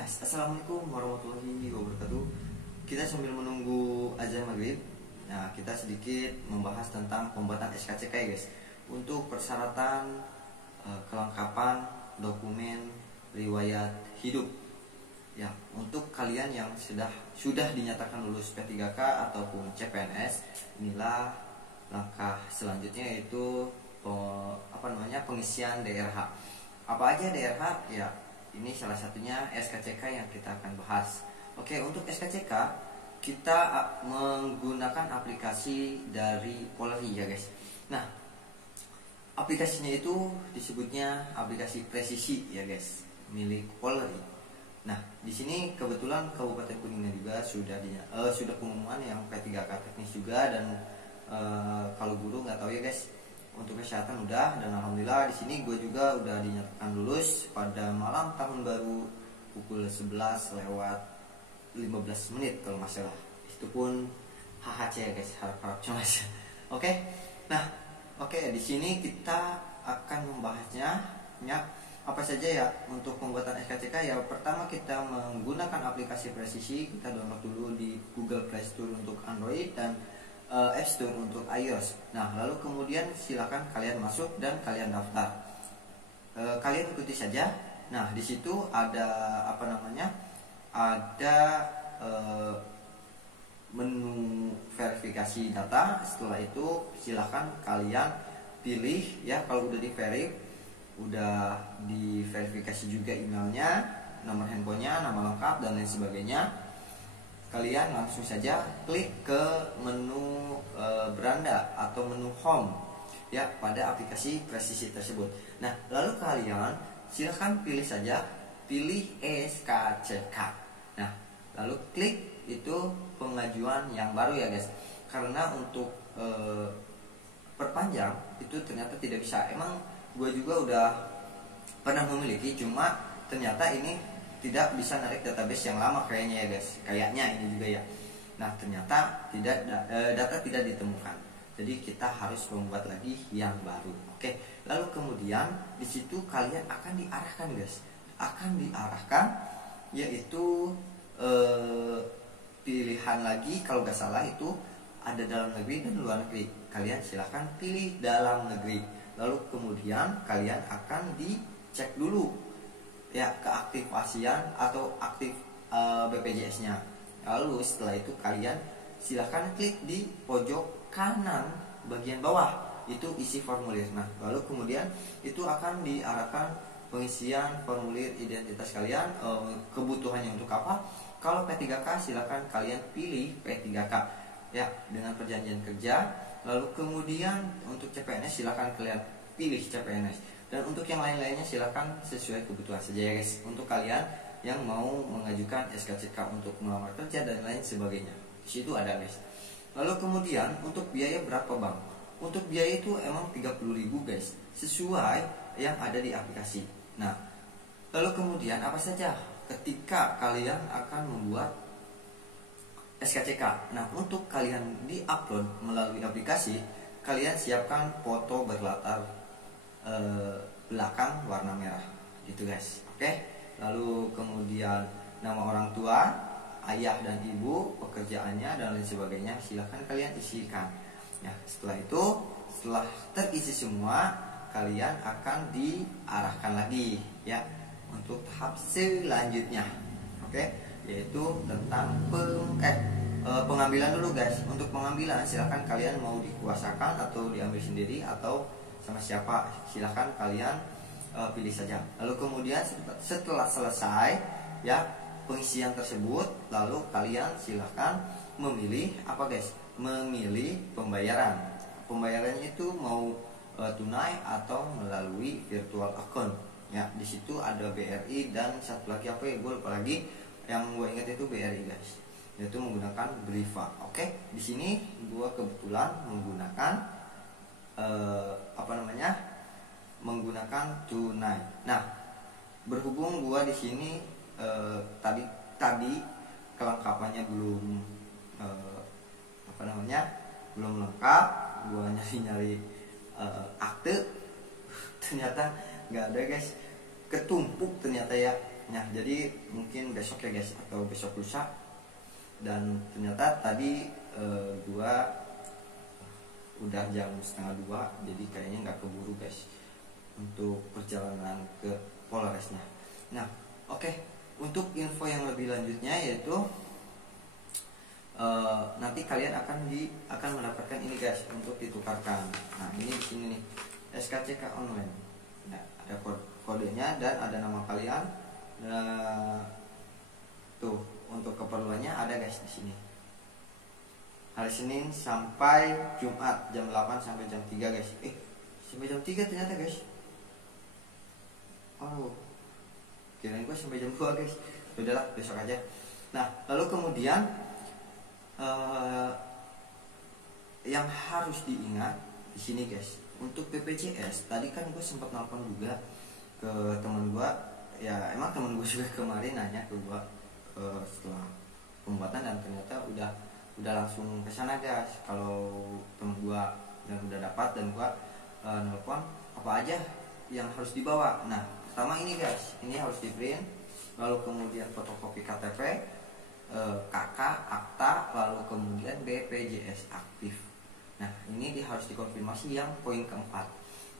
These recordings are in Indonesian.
guys, assalamualaikum warahmatullahi wabarakatuh. Kita sambil menunggu azan maghrib, nah kita sedikit membahas tentang pembuatan SKCK ya guys. Untuk persyaratan, kelengkapan dokumen riwayat hidup. Ya, untuk kalian yang sudah dinyatakan lulus P3K ataupun CPNS, inilah langkah selanjutnya, yaitu pengisian DRH. Apa aja DRH? Ya, ini salah satunya SKCK yang kita akan bahas. Oke, untuk SKCK kita menggunakan aplikasi dari Polri ya guys. Nah, aplikasinya itu disebutnya aplikasi presisi ya guys, milik Polri. Nah, di sini kebetulan Kabupaten Kuningan juga sudah pengumuman yang P3K teknis juga, dan kalau guru nggak tahu ya guys. Untuk kesehatan udah, dan alhamdulillah di sini gue juga udah dinyatakan lulus pada malam tahun baru pukul 11 lewat 15 menit kalau nggak salah. Itu pun HHC ya guys, harap cemas. Oke. Nah, di sini kita akan membahasnya ya, apa saja ya untuk pembuatan SKCK. Ya, pertama kita menggunakan aplikasi Presisi. Kita download dulu di Google Play Store untuk Android dan App Store untuk iOS. Nah, lalu kemudian silakan kalian masuk dan kalian daftar. Kalian ikuti saja. Nah, di situ ada ada menu verifikasi data. Setelah itu silakan kalian pilih ya, kalau udah diverifikasi juga emailnya, nomor handphonenya, nama lengkap dan lain sebagainya. Kalian langsung saja klik ke menu beranda atau menu home ya pada aplikasi Presisi tersebut. Nah, lalu kalian silahkan pilih SKCK. Nah, lalu klik itu pengajuan yang baru ya guys. Karena untuk perpanjang itu ternyata tidak bisa. Emang gue juga udah pernah memiliki, cuma ternyata ini tidak bisa narik database yang lama kayaknya ya guys. Kayaknya ini juga ya. Nah, ternyata data tidak ditemukan. Jadi kita harus membuat lagi yang baru. Oke. Lalu kemudian di situ kalian akan diarahkan guys. Yaitu pilihan lagi, kalau nggak salah itu ada dalam negeri dan luar negeri. Kalian silahkan pilih dalam negeri. Lalu kemudian kalian akan dicek dulu ya keaktifasian atau aktif BPJS-nya. Lalu setelah itu kalian silahkan klik di pojok kanan bagian bawah, itu isi formulir. Nah, lalu kemudian itu akan diarahkan pengisian formulir identitas kalian, kebutuhannya untuk apa. Kalau P3K silahkan kalian pilih P3K ya dengan perjanjian kerja. Lalu kemudian untuk CPNS silahkan kalian pilih CPNS. Dan untuk yang lain-lainnya silahkan sesuai kebutuhan saja ya guys. Untuk kalian yang mau mengajukan SKCK untuk melamar kerja dan lain sebagainya, di situ ada guys. Lalu kemudian untuk biaya berapa bang? Untuk biaya itu emang 30.000 guys, sesuai yang ada di aplikasi. Nah, lalu kemudian apa saja ketika kalian akan membuat SKCK? Nah, untuk kalian di-upload melalui aplikasi, kalian siapkan foto berlatar belakang warna merah gitu guys. Oke. Lalu kemudian nama orang tua, ayah dan ibu, pekerjaannya dan lain sebagainya silahkan kalian isikan ya. Setelah terisi semua, kalian akan diarahkan lagi ya untuk tahap selanjutnya. Oke, yaitu tentang pengambilan dulu guys. Untuk pengambilan silahkan kalian mau dikuasakan atau diambil sendiri atau sama siapa, silahkan kalian pilih saja. Lalu kemudian setelah selesai ya pengisian tersebut, lalu kalian silahkan memilih apa guys? Memilih pembayaran. Pembayarannya itu mau tunai atau melalui virtual account ya. Di situ ada BRI dan satu lagi apa ya, gue lupa lagi. Yang gue ingat itu BRI guys, yaitu menggunakan Briva. Oke, di sini gue kebetulan menggunakan menggunakan tunai. Nah, berhubung gua di sini tadi kelengkapannya belum belum lengkap, gua nyari akte ternyata nggak ada guys, ketumpuk ternyata ya. Nah jadi mungkin besok ya guys, atau besok lusa. Dan ternyata tadi gua udah jam setengah 2, jadi kayaknya nggak keburu guys untuk perjalanan ke Polresnya. Nah oke, untuk info yang lebih lanjutnya yaitu nanti kalian akan mendapatkan ini guys untuk ditukarkan. Nah ini di sini nih, SKCK online. Nah, ada kodenya dan ada nama kalian. Nah, tuh untuk keperluannya ada guys di sini. Hari Senin sampai Jumat jam 8 sampai jam 3 guys. Sampai jam 3 ternyata guys. Oh, kirain gue sampai jam 2 guys. Udahlah, besok aja. Nah, lalu kemudian yang harus diingat di sini guys, untuk BPJS tadi kan gue sempat nelfon juga ke teman gue. Ya emang teman gue juga kemarin nanya ke gue setelah pembuatan, dan ternyata udah langsung ke sana guys. Kalau temen gue dan udah dapat, dan gue nelfon apa aja yang harus dibawa. Nah pertama ini guys, ini harus di print, lalu kemudian fotokopi KTP, KK, akta, lalu kemudian BPJS aktif. Nah ini harus dikonfirmasi yang poin keempat,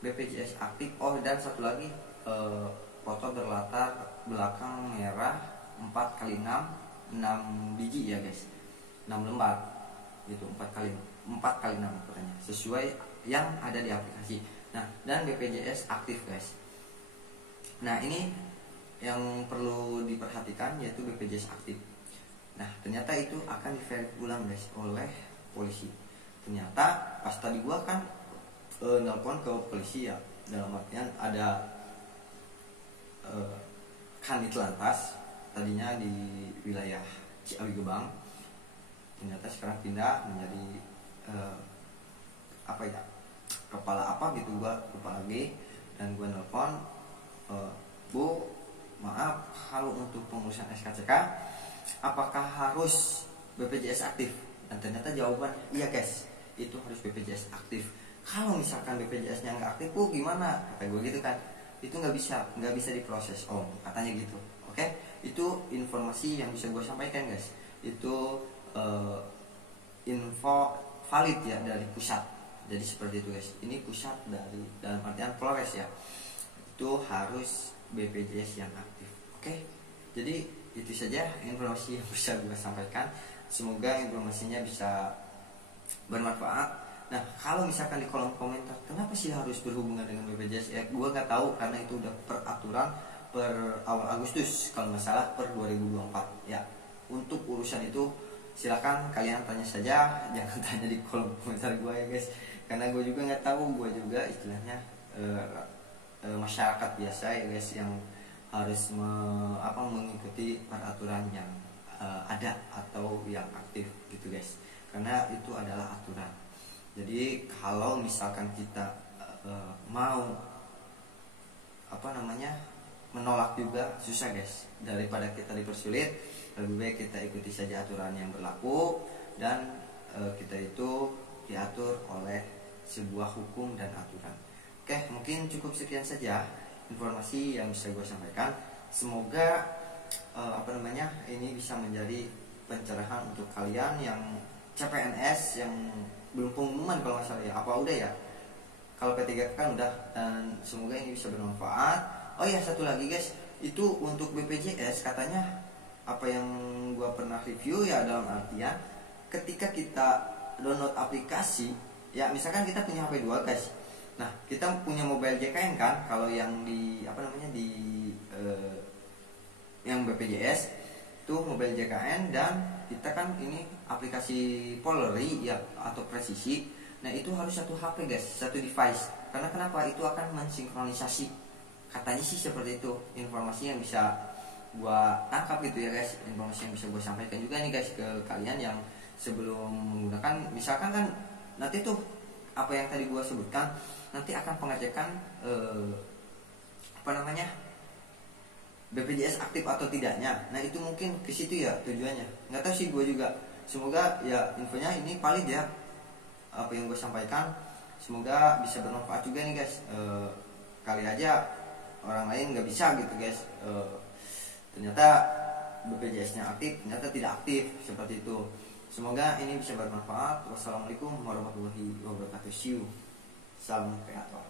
BPJS aktif. Oh, dan satu lagi, foto berlatar belakang merah 4x6, 6 biji ya guys, 6 lembar gitu, 4x6 ukurannya sesuai yang ada di aplikasi. Nah dan BPJS aktif guys. Nah ini yang perlu diperhatikan yaitu BPJS aktif. Nah ternyata itu akan di-verify ulang guys oleh polisi. Ternyata pas tadi gua kan nelpon ke polisi ya, dalam artian ada Kanit Lantas, tadinya di wilayah Ciawi Gebang, ternyata sekarang pindah menjadi apa ya, kepala apa gitu, gua lupa lagi. Dan gua nelpon, Bu, maaf, kalau untuk pengurusan SKCK apakah harus BPJS aktif? Dan ternyata jawaban iya guys, itu harus BPJS aktif. Kalau misalkan BPJS-nya nggak aktif, Bu gimana? Kata gue gitu kan, itu nggak bisa diproses om, katanya gitu. Oke, itu informasi yang bisa gue sampaikan guys. Itu info valid ya dari pusat. Jadi seperti itu guys. Ini pusat dari dalam artian Polres ya. Itu harus BPJS yang aktif. Oke. Jadi itu saja informasi yang bisa gue sampaikan. Semoga informasinya bisa bermanfaat. Nah, kalau misalkan di kolom komentar, kenapa sih harus berhubungan dengan BPJS? Ya, gue nggak tahu, karena itu udah peraturan per awal Agustus kalau nggak salah, per 2024 ya. Untuk urusan itu silakan kalian tanya saja, jangan tanya di kolom komentar gue ya guys, karena gue juga nggak tahu. Gue juga istilahnya masyarakat biasa ya guys, yang harus mengikuti peraturan yang ada atau yang aktif gitu guys, karena itu adalah aturan. Jadi kalau misalkan kita mau menolak juga susah guys, daripada kita dipersulit, lebih baik kita ikuti saja aturan yang berlaku, dan kita itu diatur oleh sebuah hukum dan aturan. Oke, mungkin cukup sekian saja informasi yang bisa gue sampaikan. Semoga ini bisa menjadi pencerahan untuk kalian yang CPNS, yang belum pengumuman kalau nggak salah ya, apa udah ya, kalau P3K kan udah. Dan semoga ini bisa bermanfaat. Oh ya, satu lagi guys, itu untuk BPJS katanya, apa yang gua pernah review ya, dalam artian ketika kita download aplikasi ya, misalkan kita punya HP 2 guys, nah kita punya mobile JKN kan, kalau yang di yang BPJS itu mobile JKN, dan kita kan ini aplikasi Polri ya atau Presisi. Nah itu harus satu HP guys, satu device. Karena kenapa? Itu akan mensinkronisasi. Katanya sih seperti itu, informasi yang bisa gua tangkap gitu ya guys, informasi yang bisa gua sampaikan juga nih guys ke kalian yang sebelum menggunakan. Misalkan kan nanti tuh apa yang tadi gua sebutkan, nanti akan pengecekan BPJS aktif atau tidaknya. Nah itu mungkin ke situ ya tujuannya. Nggak tahu sih gue juga. Semoga ya infonya ini valid ya, apa yang gue sampaikan. Semoga bisa bermanfaat juga nih guys. Kali aja orang lain nggak bisa gitu guys. ternyata BPJS-nya aktif, ternyata tidak aktif, seperti itu. Semoga ini bisa bermanfaat. Wassalamualaikum warahmatullahi wabarakatuh. See you. Salam kreator.